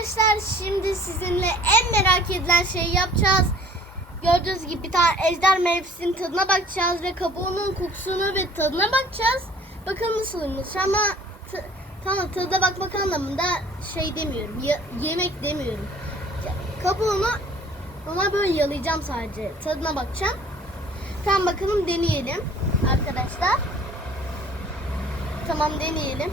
arkadaşlar şimdi sizinle en merak edilen şeyi yapacağız. Gördüğünüz gibi bir tane ejder meyvesinin tadına bakacağız ve kabuğunun kokusunu ve tadına bakacağız. Bakalım nasılmış ama tamam tadına bakmak anlamında şey demiyorum. ye- yemek demiyorum. Kabuğunu ona böyle yalayacağım sadece. Tadına bakacağım. Tamam bakalım deneyelim arkadaşlar. Tamam deneyelim.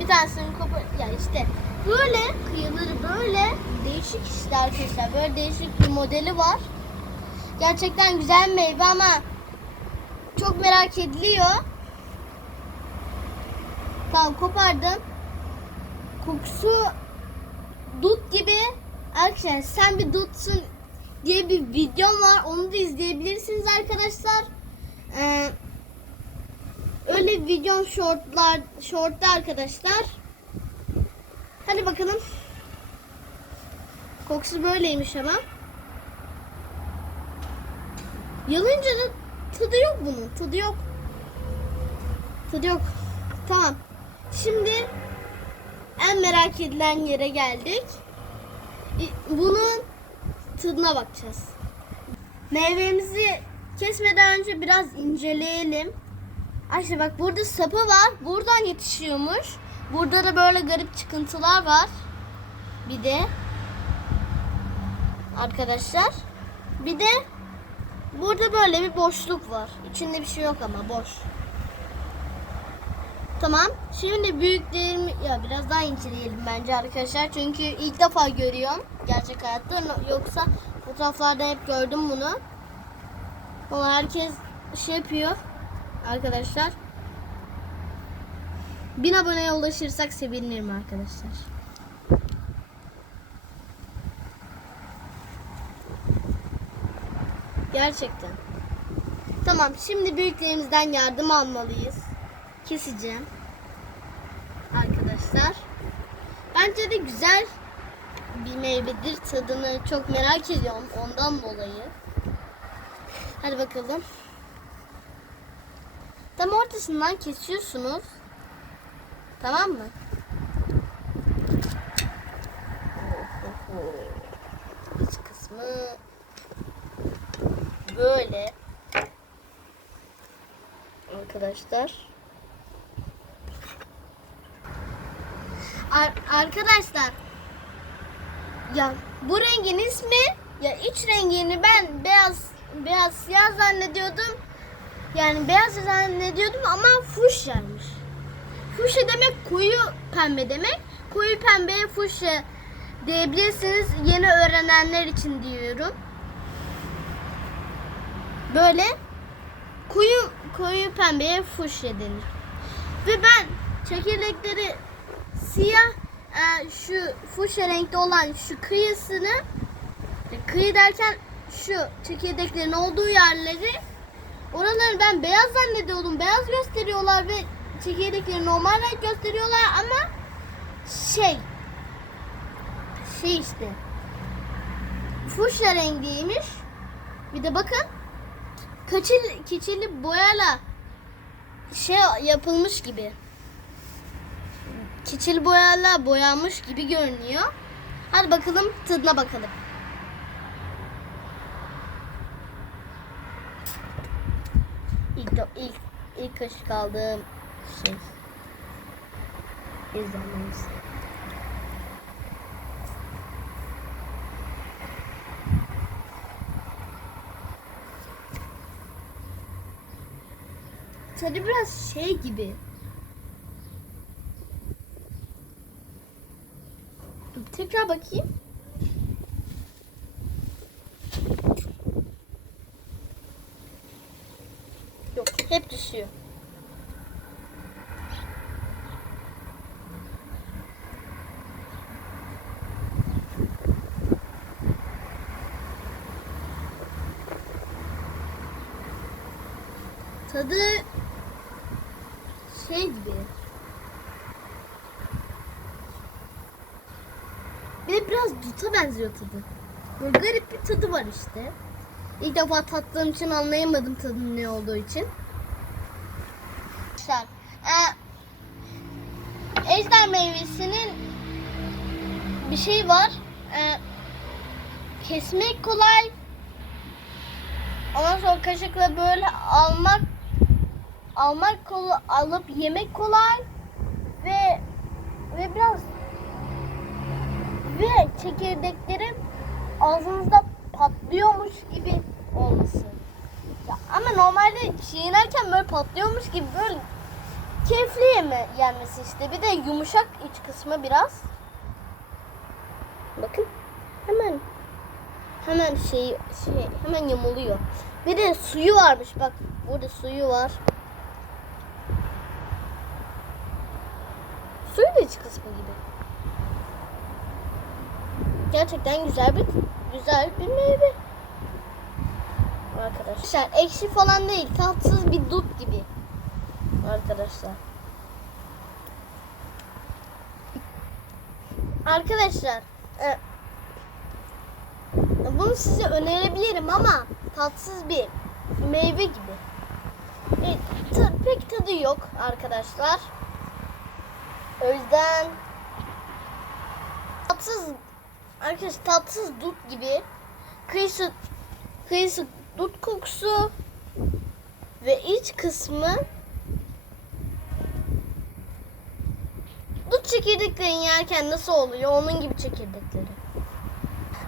Bir tanesinin kopu ya işte böyle kıyıları böyle değişik işte arkadaşlar. Böyle değişik bir modeli var. Gerçekten güzel meyve ama çok merak ediliyor. Tamam kopardım. Kokusu dut gibi. Arkadaşlar sen bir dutsun diye bir videom var. Onu da izleyebilirsiniz arkadaşlar. Ee, öyle videom shortlar shortta arkadaşlar. Hadi bakalım. Kokusu böyleymiş ama. Yalınca da tadı yok bunun. Tadı yok. Tadı yok. Tamam. Şimdi en merak edilen yere geldik. İ- Bunun tadına bakacağız. Meyvemizi kesmeden önce biraz inceleyelim. Ayşe bak burada sapı var. Buradan yetişiyormuş. Burada da böyle garip çıkıntılar var. Bir de arkadaşlar bir de burada böyle bir boşluk var. İçinde bir şey yok ama boş. Tamam. Şimdi büyüklerimi ya biraz daha inceleyelim bence arkadaşlar. Çünkü ilk defa görüyorum gerçek hayatta. Yoksa fotoğraflarda hep gördüm bunu. Ama herkes şey yapıyor arkadaşlar. Bin aboneye ulaşırsak sevinirim arkadaşlar. Gerçekten. Tamam şimdi büyüklerimizden yardım almalıyız. Keseceğim. Arkadaşlar. Bence de güzel bir meyvedir. Tadını çok merak ediyorum ondan dolayı. Hadi bakalım. Tam ortasından kesiyorsunuz. Tamam mı? İç kısmı böyle. Arkadaşlar. Ar- arkadaşlar. Ya bu rengin ismi ya iç rengini ben beyaz beyaz siyah zannediyordum. Yani beyaz zannediyordum ama fuşyaymış. Fuşya demek koyu pembe demek. Koyu pembeye fuşya diyebilirsiniz. Yeni öğrenenler için diyorum. Böyle koyu koyu pembeye fuşya denir. Ve ben çekirdekleri siyah e, şu fuşya renkte olan şu kıyısını e, kıyı derken şu çekirdeklerin olduğu yerleri oraları ben beyaz zannediyordum. Beyaz gösteriyorlar ve çekirdekleri normal renk gösteriyorlar ama şey şey işte fuşya rengiymiş. Bir de bakın kaçil, keçili boyayla şey yapılmış gibi. Keçili boyayla boyanmış gibi görünüyor. Hadi bakalım tadına bakalım. İlk, ilk, ilk kaşık aldığım şey. İzlememiz. Tadı biraz şey gibi. Tekrar bakayım. Yok, hep düşüyor. Tadı şey gibi. Bir biraz duta benziyor tadı. Böyle garip bir tadı var işte. İlk defa tattığım için anlayamadım tadının ne olduğu için. Arkadaşlar, e, ejder meyvesinin bir şey var. Ee, kesmek kolay. Ondan sonra kaşıkla böyle almak almak kolay, alıp yemek kolay ve ve biraz ve çekirdeklerin ağzınızda patlıyormuş gibi olması. Ya ama normalde çiğnerken böyle patlıyormuş gibi böyle keyifli yeme, yenmesi işte. Bir de yumuşak iç kısmı biraz. Bakın hemen hemen şey şey hemen yamuluyor. Bir de suyu varmış bak. Burada suyu var. Suyu da iç kısmı gibi. Gerçekten güzel bir güzel bir meyve. Arkadaşlar ekşi falan değil tatsız bir dut gibi. Arkadaşlar. Arkadaşlar e, bunu size önerebilirim ama tatsız bir meyve gibi. E, ta- pek tadı yok arkadaşlar. O yüzden tatsız arkadaşlar tatsız dut gibi kıyısı kıyısı dut kokusu ve iç kısmı dut çekirdeklerini yerken nasıl oluyor onun gibi çekirdekleri.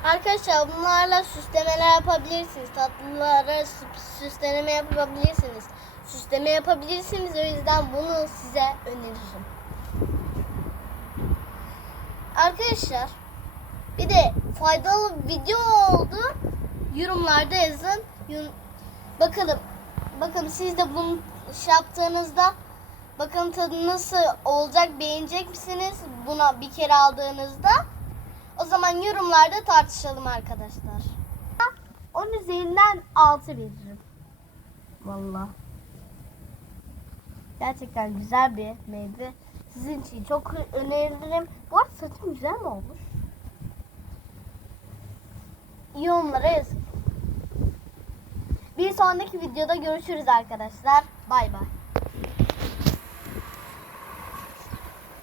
Arkadaşlar bunlarla süslemeler yapabilirsiniz. Tatlılara sü- süsleme yapabilirsiniz. Süsleme yapabilirsiniz. O yüzden bunu size öneririm. Arkadaşlar bir de faydalı video oldu. Yorumlarda yazın. Bakalım. Bakalım siz de bunu şey yaptığınızda bakalım tadı nasıl olacak beğenecek misiniz buna bir kere aldığınızda? O zaman yorumlarda tartışalım arkadaşlar. 10 üzerinden 6 veririm. Vallahi. Gerçekten güzel bir meyve. Sizin için çok öneririm. Bu arada saçım güzel mi olmuş? Yorumlara yazın. Bir sonraki videoda görüşürüz arkadaşlar. Bay bay.